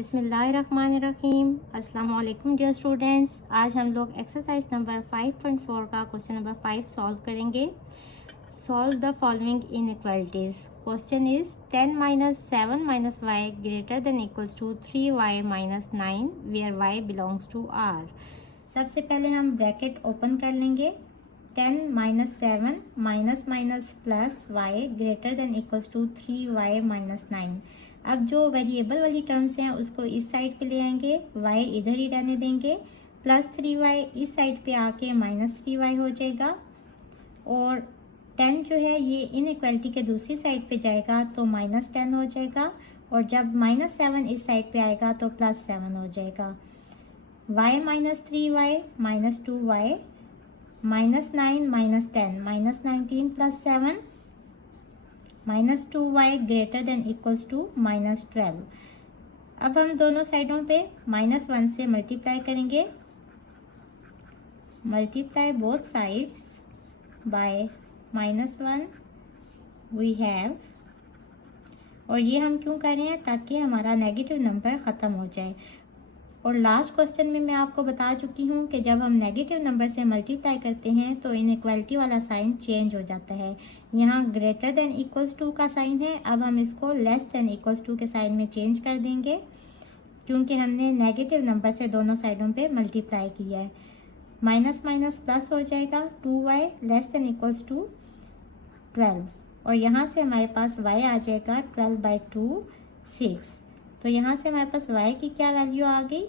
बिस्मिल्लाहिर्रहमानिर्रहीम। अस्सलाम वालेकुम डियर स्टूडेंट्स। आज हम लोग एक्सरसाइज नंबर 5.4 का क्वेश्चन नंबर 5 सॉल्व करेंगे। Solve the following inequalities. Question is 10 minus 7 minus y greater than equals to 3y minus 9 where y belongs to r। सबसे पहले हम ब्रैकेट ओपन कर लेंगे। 10 minus 7 minus minus plus y greater than equals to 3y minus 9। अब जो variable वाली terms हैं उसको इस साइड पे ले आएंगे, y इधर ही रहने देंगे, प्लस 3y इस साइड पे आके माइनस 3y हो जाएगा, और 10 जो है ये इनइक्वालिटी के दूसरी साइड पे जाएगा तो माइनस 10 हो जाएगा, और जब माइनस 7 इस साइड पे आएगा तो प्लस 7 हो जाएगा। y minus 3y minus 2y minus 9 minus 10 minus 19 plus 7 minus 2y greater than equals to minus 12। अब हम दोनों साइडों पे माइनस 1 से मल्टीप्लाई करेंगे। Multiply both sides by minus 1 we have, और ये हम क्यों कर रहे हैं, ताकि हमारा नेगेटिव नंबर ख़त्म हो जाए। और लास्ट क्वेश्चन में मैं आपको बता चुकी हूँ कि जब हम नेगेटिव नंबर से मल्टीप्लाई करते हैं तो इनइक्वालिटी वाला साइन चेंज हो जाता है। यहाँ ग्रेटर देन इक्वल्स टू का साइन है, अब हम इसको लेस देन इक्वल्स टू के साइन में चेंज कर देंगे, क्योंकि हमने नेगेटिव नंबर से दोनों साइडों पे मल्टीप्लाई किया है। माइनस माइनस प्लस हो जाएगा, 2y less than equals to 12, और यहाँ से हमारे पास y आ जाएगा 12/2 6। तो यहाँ से हमारे पास y की क्या वैल्यू आ गई,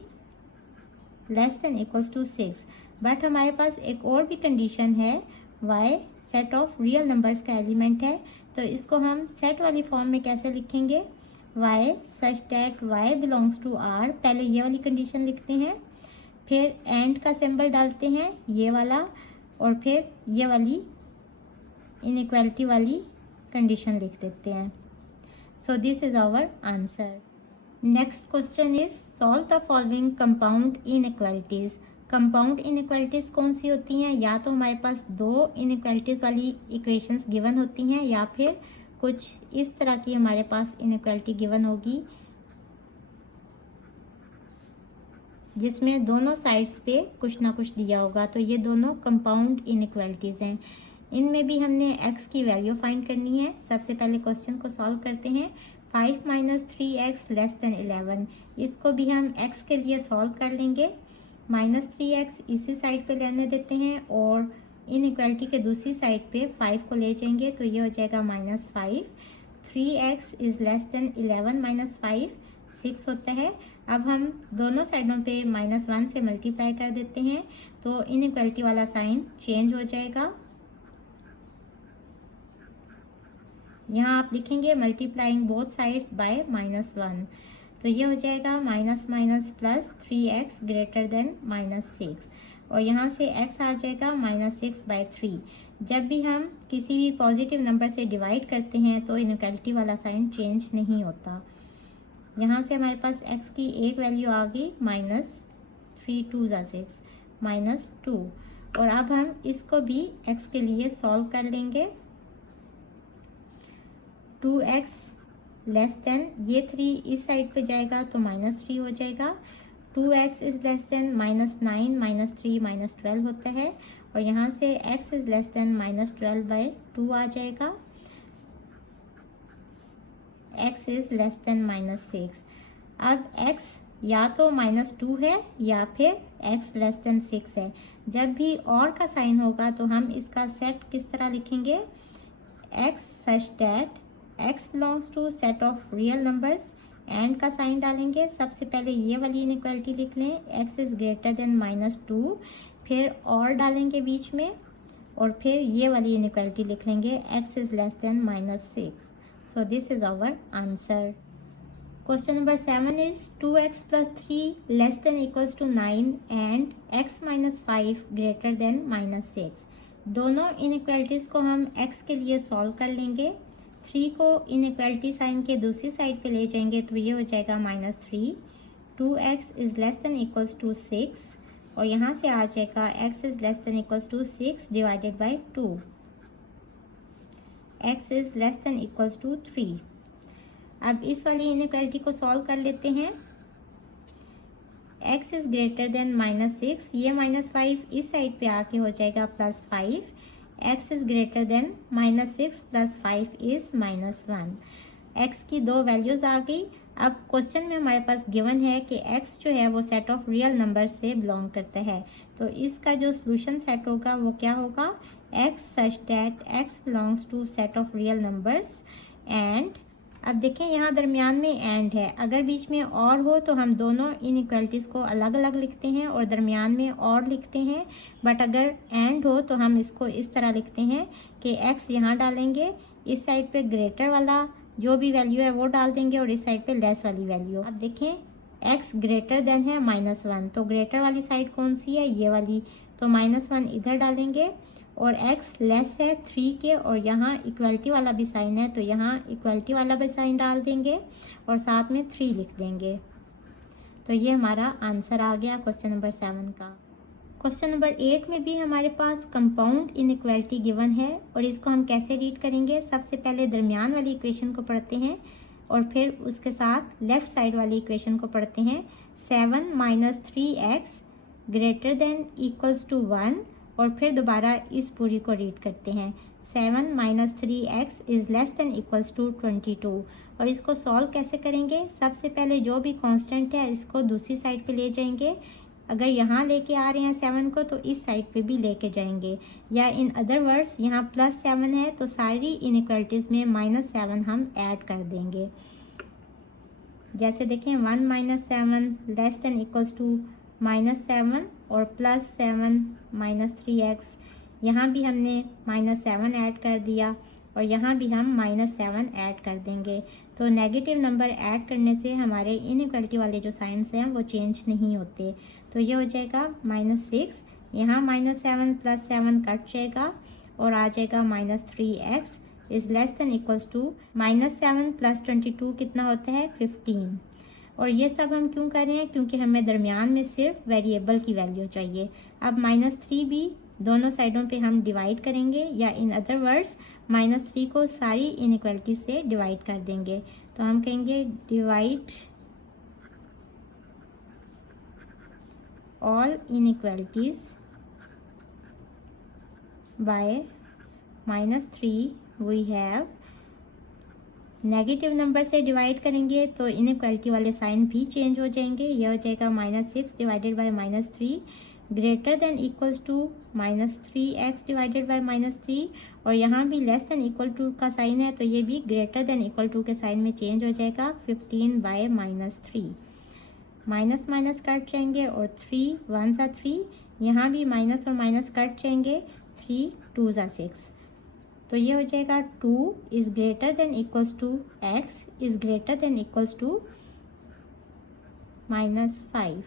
less than equals to 6। But हमारे पास एक और भी कंडीशन है, y set of real numbers का एलिमेंट है, तो इसको हम सेट वाली फॉर्म में कैसे लिखेंगे, y such that y belongs to r। पहले ये वाली कंडीशन लिखते हैं, फिर एंड का सिंबल डालते हैं ये वाला, और फिर ये वाली इनइक्वालिटी वाली कंडीशन लिख देते हैं। So this is our answer. Next question is solve the following compound inequalities. Compound inequalities कौन सी होती हैं, या तो हमारे पास दो इनइक्वालिटीज वाली इक्वेशंस गिवन होती हैं, या फिर कुछ इस तरह की हमारे पास इनइक्वालिटी गिवन होगी जिसमें दोनों साइड्स पे कुछ ना कुछ दिया होगा। तो ये दोनों कंपाउंड इनइक्वालिटीज हैं। इनमें भी हमने x की वैल्यू फाइंड करनी है। सबसे पहले क्वेश्चन को सॉल्व करते हैं। 5 माइनस 3x लेस देन 11, इसको भी हम x के लिए सॉल्व कर लेंगे। माइनस 3x इसी साइड पे लेने देते हैं, और इनइक्वालिटी के दूसरी साइड पे 5 को ले जाएंगे, तो ये हो जाएगा minus 5। 3x is less then 11 minus 5 6 होता है। अब हम दोनों साइडों पे माइनस 1 से मल्टीप्लाई कर देते हैं, तो इनइक्वालिटी वाला साइन चेंज हो जाएगा। यहाँ आप लिखेंगे multiplying both sides by minus 1, तो ये हो जाएगा minus minus plus 3x greater than minus 6, और यहाँ से x आ जाएगा माइनस 6/3। जब भी हम किसी भी पॉजिटिव नंबर से डिवाइड करते हैं तो इनइक्वालिटी वाला साइन चेंज नहीं होता। यहाँ से हमारे पास x की एक वैल्यू आ गई माइनस 3 2 6 माइनस 2, और अब हम इसको भी x के लिए सॉल्व कर लेंगे। 2x लेस देन, ये 3 इस साइड पे जाएगा तो माइनस 3 हो जाएगा। 2x is less than minus 9 minus 3 minus 12 होता है, और यहाँ से x is less than minus 12/2 आ जाएगा। x is less than minus 6। अब x या तो माइनस 2 है या फिर x लेस देन 6 है। जब भी और का साइन होगा तो हम इसका सेट किस तरह लिखेंगे, x such that x belongs to set of real numbers, and का साइन डालेंगे। सबसे पहले ये वाली इनइक्वालिटी लिख लें, x is greater than minus 2, फिर और डालेंगे बीच में, और फिर ये वाली इनइक्वालिटी लिख लेंगे, x is less than minus 6। So this is our answer. Question number 7 is 2x plus 3 less than equals to 9 and x minus 5 greater than minus 6। दोनों इनइक्वालिटीज़ को हम x के लिए सॉल्व कर लेंगे। 3 को इनइक्वालिटी साइन के दूसरी साइड पे ले जाएंगे, तो ये हो जाएगा minus 3। 2x is less than equals to 6, और यहाँ से आ जाएगा x is less than equals to 6 divided by 2। x is less than equals to 3। अब इस वाली इनइक्वालिटी को सॉल्व कर लेते हैं। x इज़ ग्रेटर देन -6, ये -5 इस साइड पे आके हो जाएगा +5, x is greater then -6 + 5 is -1। x की दो वैल्यूज़ आ गई। अब क्वेश्चन में हमारे पास गिवन है कि x जो है वो सेट ऑफ रियल नंबर से बिलोंग करता है, तो इसका जो सोल्यूशन सेट होगा वो क्या होगा, x such that x belongs to set of real numbers and. अब देखें यहाँ दरमियान में एंड है, अगर बीच में और हो तो हम दोनों इनइक्वालिटीज़ को अलग अलग लिखते हैं और दरमियान में और लिखते हैं, बट अगर एंड हो तो हम इसको इस तरह लिखते हैं कि x यहाँ डालेंगे, इस साइड पे ग्रेटर वाला जो भी वैल्यू है वो डाल देंगे और इस साइड पे लेस वाली वैल्यू। अब देखें x ग्रेटर देन है -1, तो ग्रेटर वाली साइड कौन सी है, ये वाली, तो -1 इधर डालेंगे और x लेस है 3 के और यहाँ इक्वलिटी वाला भी साइन है तो यहाँ इक्वलिटी वाला भी साइन डाल देंगे और साथ में 3 लिख देंगे। तो ये हमारा आंसर आ गया क्वेश्चन नंबर 7 का। क्वेश्चन नंबर 8 में भी हमारे पास कंपाउंड इनइक्वालिटी गिवन है और इसको हम कैसे रीड करेंगे, सबसे पहले दरमियान वाली इक्वेशन को पढ़ते हैं और फिर उसके साथ लेफ्ट साइड वाली इक्वेशन को पढ़ते हैं। 7 - 3x greater than equals to 1 और फिर दोबारा इस पूरी को रीड करते हैं। 7 - 3x is less than equals to 22। और इसको सॉल्व कैसे करेंगे, सबसे पहले जो भी कांस्टेंट है इसको दूसरी साइड पे ले जाएंगे। अगर यहाँ लेके आ रहे हैं 7 को तो इस साइड पे भी लेके जाएंगे, या इन अदर वर्ड्स यहाँ +7 है तो सारी इनइक्वालिटीज़ में -7 हम ऐड कर देंगे। जैसे देखें 1 - 7 लेस देन इक्वल्स टू -7 और +7 - 3x, यहाँ भी हमने -7 ऐड कर दिया और यहाँ भी हम -7 ऐड कर देंगे। तो नेगेटिव नंबर ऐड करने से हमारे इनइक्वालिटी वाले जो साइंस हैं वो चेंज नहीं होते। तो ये हो जाएगा -6, यहाँ -7 + 7 कट जाएगा और आ जाएगा -3x is less than equals to -7 + 22 कितना होता है 15। और ये सब हम क्यों कर रहे हैं, क्योंकि हमें दरमियान में सिर्फ वेरिएबल की वैल्यू चाहिए। अब -3 भी दोनों साइडों पे हम डिवाइड करेंगे, या इन अदर वर्ड्स -3 को सारी इनइक्वालिटी से डिवाइड कर देंगे। तो हम कहेंगे divide all inequalities by -3 we have. Negative number से डिवाइड करेंगे तो इनइक्वालिटी वाले साइन भी चेंज हो जाएंगे। यह हो जाएगा -6 divided by -3 greater than equals to -3x divided by -3 और यहाँ भी लेस देन इक्वल टू का साइन है तो ये भी ग्रेटर देन इक्वल टू के साइन में चेंज हो जाएगा। 15 बाय -3 माइनस माइनस कट जाएंगे और 3 1 सा 3, यहाँ भी माइनस और माइनस कट जाएंगे, 3 2 सा 6। तो ये हो जाएगा 2 is greater than equals to x is greater than equals to -5।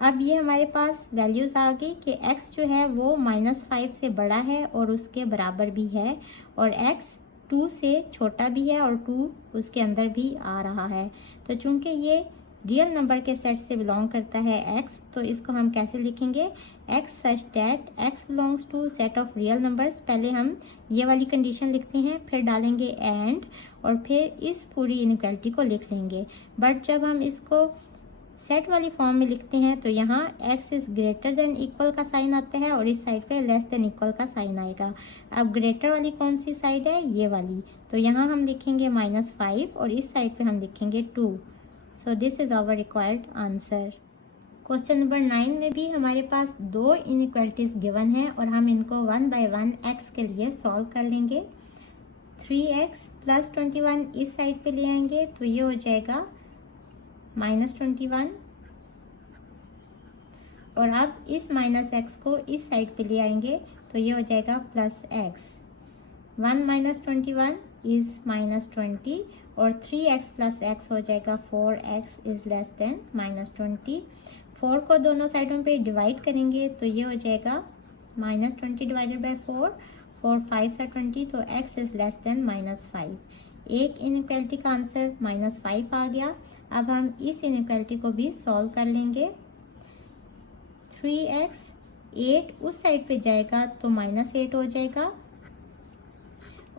अब ये हमारे पास वैल्यूज़ आ गई कि x जो है वो -5 से बड़ा है और उसके बराबर भी है, और x 2 से छोटा भी है और 2 उसके अंदर भी आ रहा है। तो चूंकि ये रियल नंबर के सेट से बिलोंग करता है x, तो इसको हम कैसे लिखेंगे, x such that x belongs to set of real numbers. पहले हम ये वाली कंडीशन लिखते हैं, फिर डालेंगे एंड, और फिर इस पूरी इनइक्वालिटी को लिख लेंगे। बट जब हम इसको सेट वाली फॉर्म में लिखते हैं तो यहाँ x is greater than equal का साइन आता है और इस साइड पे लेस देन इक्वल का साइन आएगा। अब ग्रेटर वाली कौन सी साइड है, ये वाली, तो यहाँ हम लिखेंगे -5 और इस साइड पे हम लिखेंगे 2। So this is our required answer. Question number 9 में भी हमारे पास दो इनइक्वालिटीज़ गिवन हैं और हम इनको 1 बाय 1 x के लिए सॉल्व कर लेंगे। 3x + 21 इस साइड पे ले आएंगे तो ये हो जाएगा -21, और अब इस -x को इस साइड पे ले आएंगे तो ये हो जाएगा +x। 1 - 21 इज़ -20 और 3x + x हो जाएगा 4x इज़ लेस देन -20। 4 को दोनों साइडों पे डिवाइड करेंगे तो ये हो जाएगा -20 डिवाइडेड बाय 4, 4 5 सा 20, तो x इज़ लेस देन -5। एक इनइक्वालिटी का आंसर -5 आ गया। अब हम इस इनइक्वालिटी को भी सॉल्व कर लेंगे। 3x 8 उस साइड पे जाएगा तो -8 हो जाएगा,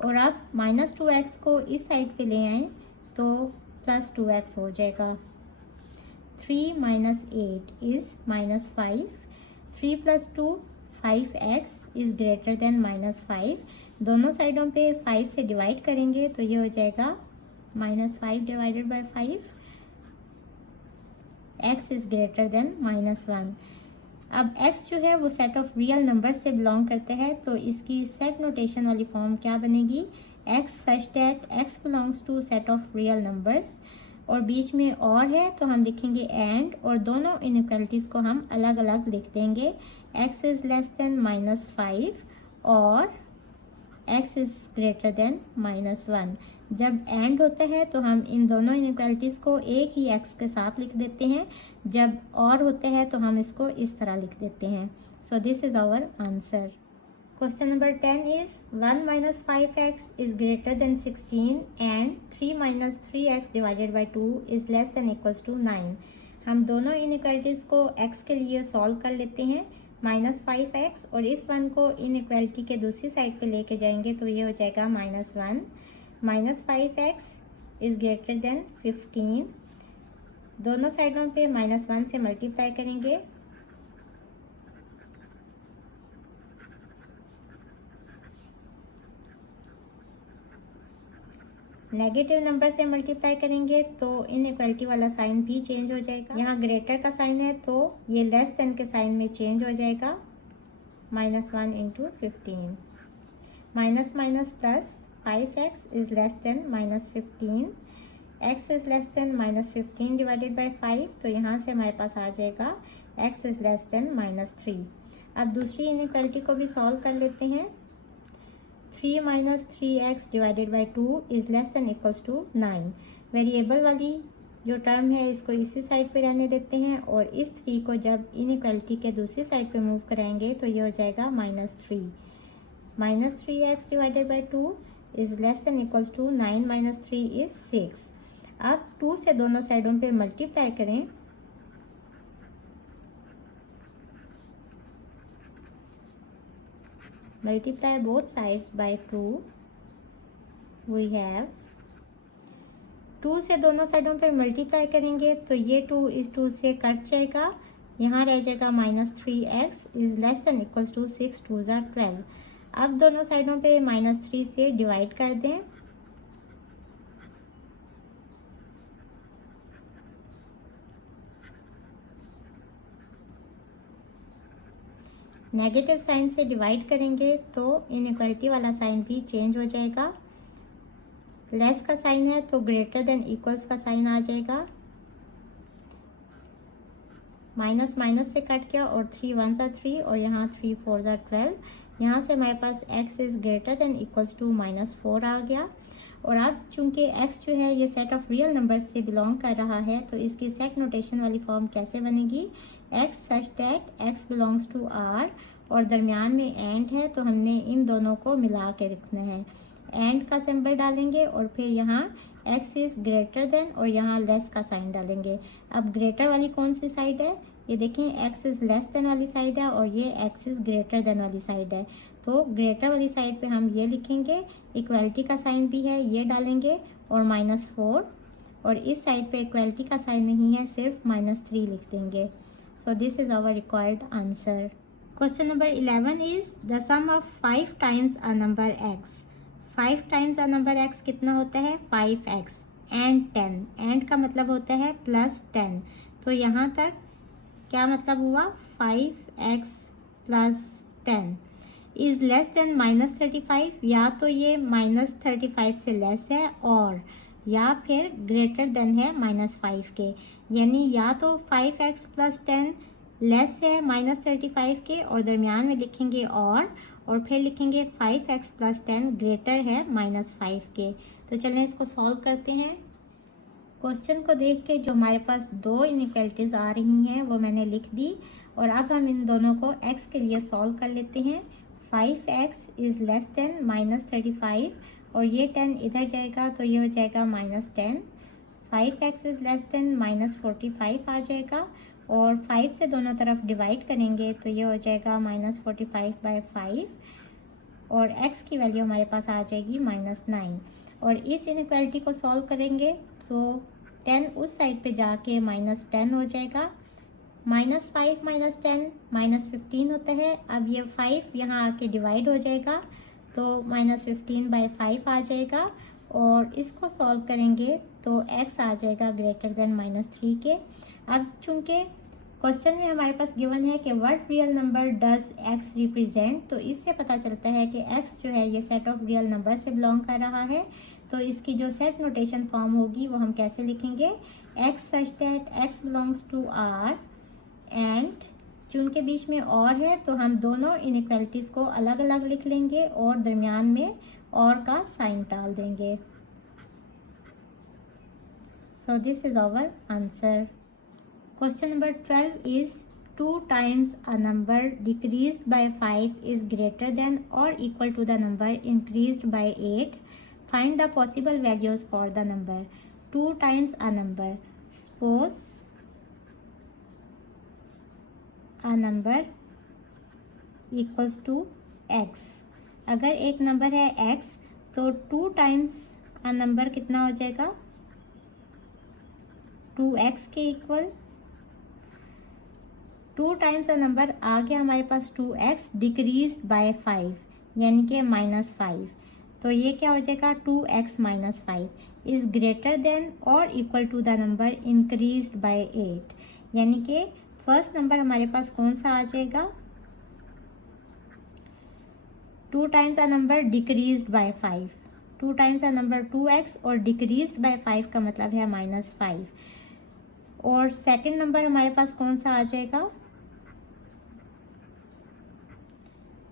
और अब -2x को इस साइड पे ले आए तो +2x हो जाएगा। 3 minus 8 is minus 5. 3 plus 2 5x is greater than minus 5. दोनों साइडों पे 5 से डिवाइड करेंगे तो ये हो जाएगा minus 5 divided by 5. x is greater than minus 1. अब x जो है वो सेट ऑफ रियल नंबर से बिलोंग करते हैं, तो इसकी सेट नोटेशन वाली फॉर्म क्या बनेगी, x such that x belongs to set of real numbers, और बीच में और है तो हम लिखेंगे एंड, और दोनों इनइक्वालिटीज़ को हम अलग अलग लिख देंगे, x is less than minus 5 और x is greater than minus 1. जब एंड होता है तो हम इन दोनों इनइक्वालिटीज़ को एक ही x के साथ लिख देते हैं, जब और होते हैं तो हम इसको इस तरह लिख देते हैं. So this is our answer. Question number 10 is 1 minus 5x is greater than 16 and 3 minus 3x divided by 2 is less than equals to 9. हम दोनों इनइक्वालिटीज़ को x के लिए सॉल्व कर लेते हैं. -5x और इस 1 को इनइक्वालिटी के दूसरी साइड पे लेके जाएंगे तो ये हो जाएगा -1. -5x is greater than 15. दोनों साइडों पे -1 से मल्टीप्लाई करेंगे. नेगेटिव नंबर से मल्टीप्लाई करेंगे तो इनइक्वालिटी वाला साइन भी चेंज हो जाएगा. यहाँ ग्रेटर का साइन है तो ये लेस देन के साइन में चेंज हो जाएगा. -1 into 15. Minus minus plus 5x is less then -15. x is less then -15 divided by 5, तो यहाँ से हमारे पास आ जाएगा x इज लेस देन -3. अब दूसरी इनइक्वालिटी को भी सॉल्व कर लेते हैं. 3 minus 3x divided by 2 is less than equals to 9. Variable वाली जो टर्म है इसको इसी साइड पे रहने देते हैं, और इस 3 को जब इनइक्वालिटी के दूसरी साइड पे मूव कराएंगे तो ये हो जाएगा -3. -3x divided by 2 is less than equals to 9 minus 3 is 6. अब 2 से दोनों साइडों पे मल्टीप्लाई करें. Multiply both sides by 2. We have 2 से दोनों साइडों पे मल्टीप्लाई करेंगे तो ये 2 इस 2 से कट जाएगा. यहाँ रह जाएगा -3x is less than equals to 6 2 ज़ा 12. अब दोनों साइडों पे -3 से डिवाइड कर दें. नेगेटिव साइन से डिवाइड करेंगे तो इनइक्वालिटी वाला साइन भी चेंज हो जाएगा. लेस का साइन है तो ग्रेटर देन इक्वल्स का साइन आ जाएगा. माइनस माइनस से कट गया और 3 1 ज़ा 3 और यहाँ 3 4 ज़ा 12. यहाँ से हमारे पास x is greater than equals to -4 आ गया. और अब चूंकि x जो है ये सेट ऑफ रियल नंबर्स से बिलोंग कर रहा है तो इसकी सेट नोटेशन वाली फॉर्म कैसे बनेगी, x such that x belongs to r, और दरमियान में एंड है तो हमने इन दोनों को मिला के रखना है. एंड का सिंबल डालेंगे और फिर यहाँ x इज़ ग्रेटर देन और यहाँ लेस का साइन डालेंगे. अब ग्रेटर वाली कौन सी साइड है, ये देखें x इज़ लेस देन वाली साइड है और ये x इज़ ग्रेटर देन वाली साइड है. तो ग्रेटर वाली साइड पे हम ये लिखेंगे, इक्वालिटी का साइन भी है ये डालेंगे और -4, और इस साइड पे इक्वालिटी का साइन नहीं है सिर्फ -3 लिख देंगे. So this is our required answer. Question number 11 is the sum of 5 times a number x. 5 times a number x कितना होता है 5x एंड 10. एंड का मतलब होता है +10. तो यहाँ तक क्या मतलब हुआ 5x + 10 इज़ लेस देन -35. या तो ये -35 से लेस है और या फिर ग्रेटर देन है -5 के, यानी या तो 5x + 10 लेस है -35 के और दरमियान में लिखेंगे और फिर लिखेंगे 5x + 10 ग्रेटर है -5 के. तो चलें इसको सॉल्व करते हैं. क्वेश्चन को देख के जो हमारे पास दो इनइक्वालिटीज़ आ रही हैं वो मैंने लिख दी, और अब हम इन दोनों को x के लिए सॉल्व कर लेते हैं. 5x इज़ लेस देन -35 और ये 10 इधर जाएगा तो ये हो जाएगा -10. 5x इज़ लेस देन -45 आ जाएगा और 5 से दोनों तरफ डिवाइड करेंगे तो ये हो जाएगा -45/5 और x की वैल्यू हमारे पास आ जाएगी -9. और इस इनइक्वालिटी को सॉल्व करेंगे तो 10 उस साइड पे जाके -10 हो जाएगा। -5 -10 -15 होता है। अब ये 5 यहाँ आके डिवाइड हो जाएगा तो -15/5 आ जाएगा और इसको सॉल्व करेंगे तो x आ जाएगा ग्रेटर देन -3 के। अब चूंकि क्वेश्चन में हमारे पास गिवन है कि what real number does x represent, तो इससे पता चलता है कि x जो है ये सेट ऑफ रियल नंबर से बिलोंग कर रहा है। तो इसकी जो सेट नोटेशन फॉर्म होगी वो हम कैसे लिखेंगे, x such that x belongs to r and चूंकि बीच में और है तो हम दोनों इनइक्वालिटीज़ को अलग अलग लिख लेंगे और दरमियान में और का साइन डाल देंगे। So this is our answer. Question number 12 is 2 times a number decreased by 5 is greater than or equal to the number increased by 8. Find the possible values for the number. 2 times a number. Suppose a number equals to x. अगर एक number है x तो 2 times a number कितना हो जाएगा, 2x के equal. 2 times a number आ गया हमारे पास 2x डिक्रीज्ड बाय 5 यानी कि -5, तो ये क्या हो जाएगा 2x - 5 इज ग्रेटर देन और equal to the number increased by 8, यानी कि फर्स्ट नंबर हमारे पास कौन सा आ जाएगा, 2 times a number decreased bye 5, 2 times a number 2x और डिक्रीज्ड बाय 5 का मतलब है -5, और सेकंड नंबर हमारे पास कौन सा आ जाएगा,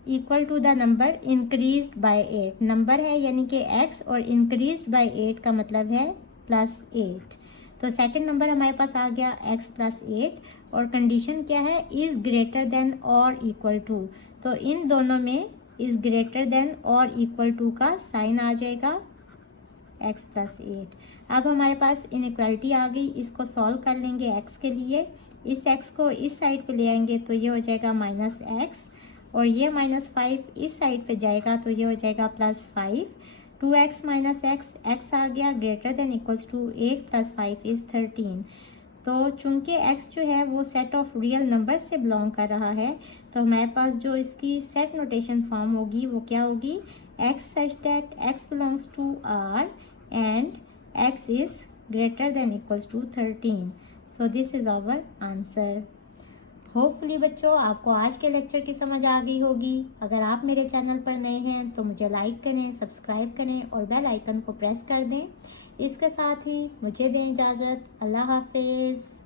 equal to the number increased by 8, number है यानी कि x और इंक्रीज्ड बाय 8 का मतलब है +8, तो सेकंड नंबर हमारे पास आ गया x + 8 और कंडीशन क्या है, इज ग्रेटर देन और इक्वल टू, तो इन दोनों में इज ग्रेटर देन और इक्वल टू का साइन आ जाएगा x + 8। अब हमारे पास इनइक्वालिटी आ गई, इसको सॉल्व कर लेंगे x के लिए। इस x को इस साइड पे ले आएंगे तो ये हो जाएगा -x और ये -5 इस साइड पे जाएगा तो ये हो जाएगा +5। 2x - x, x आ गया greater than equals to 8 + 5 is 13। तो चूंकि x जो है वो सेट ऑफ रियल नंबर से बिलोंग कर रहा है तो हमारे पास जो इसकी सेट नोटेशन फॉर्म होगी वो क्या होगी, x such that x belongs to r and x is greater than equals to 13. So this is our answer. Hopefully बच्चों आपको आज के लेक्चर की समझ आ गई होगी। अगर आप मेरे चैनल पर नए हैं तो मुझे लाइक करें, सब्सक्राइब करें और बेल आइकन को प्रेस कर दें। इसके साथ ही मुझे दें इजाज़त। अल्लाह हाफिज़।